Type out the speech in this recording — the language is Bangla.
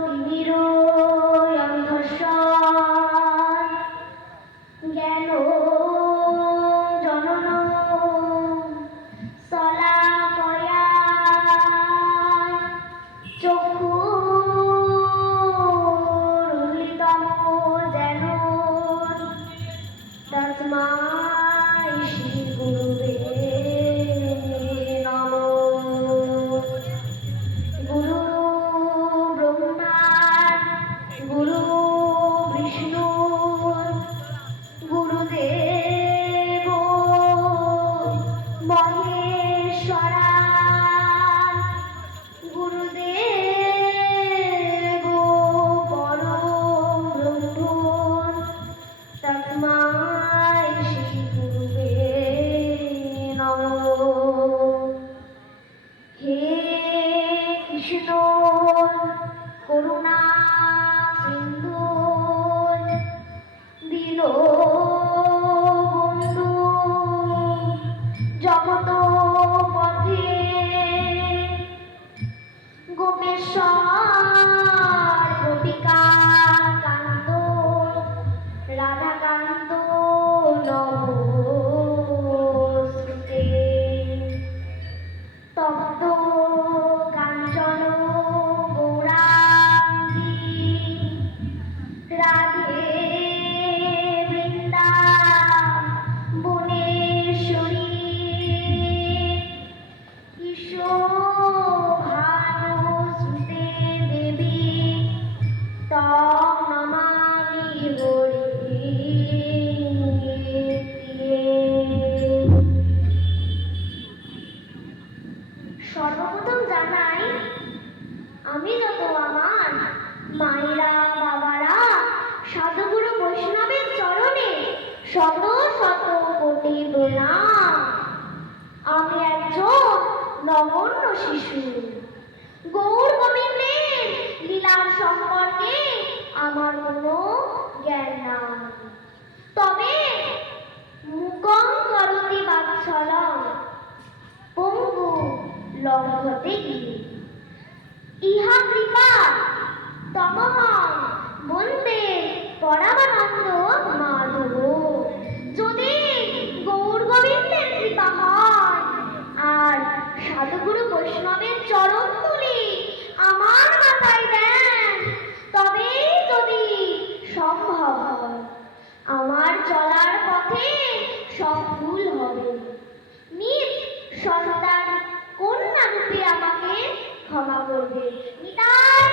তিমিরই অন্ধস্বর গেল জনন সলাকয়া চক্ষুর উন্মিলিতম যেন তস্মাই শ্রী গুরুবে নমঃ। গুরু ব্রহ্মা গুরু বিষ্ণু গুরুদেব মহেশ্বরা গুরুদেব পরম ব্রহ্ম তস্মাই শ্রী গুরুবে নমঃ। হে কৃষ্ণ করুণা সিন্ধু দীনবন্ধু জগত পথে গোপেশ্বর গোপিকা কান্ত রাধাকান্ত নমস্তুতে। তপ্ত কাঞ্চন গৌরাঙ্গী রাধে বৃন্দাবনেশ্বরী ঈশোভানুসুতে দেবী তং নমামি হরিপ্রিয়ে। সর্বপ্রথম জানাই আমি যত আমার মায়েরা বাবারা সাধুগুরু বৈষ্ণবের চরণে শত শত কোটি প্রণাম। আমি একজন নগণ্য শিশু, গৌর গোবিন্দের লীলার সম্পর্কে আমার কোনো জ্ঞান নাই। তবে মুকং করোতি বাৎসলং পঙ্গু লঙ্ঘতে গিয়ে ইহা কৃপা তমহং বন্দে পরমানন্দ মাধব। যদি গৌর গোবিন্দের কৃপা হয় আর সাধুগুরু বৈষ্ণবের চরণ তুলি আমার মাথায় দেন, তবে যদি সম্ভব হয় আমার চলার পথে সব ভুল হবে। নিজ সন্তান কন্যা রূপে আমাকে ক্ষমা করবে। নিতাই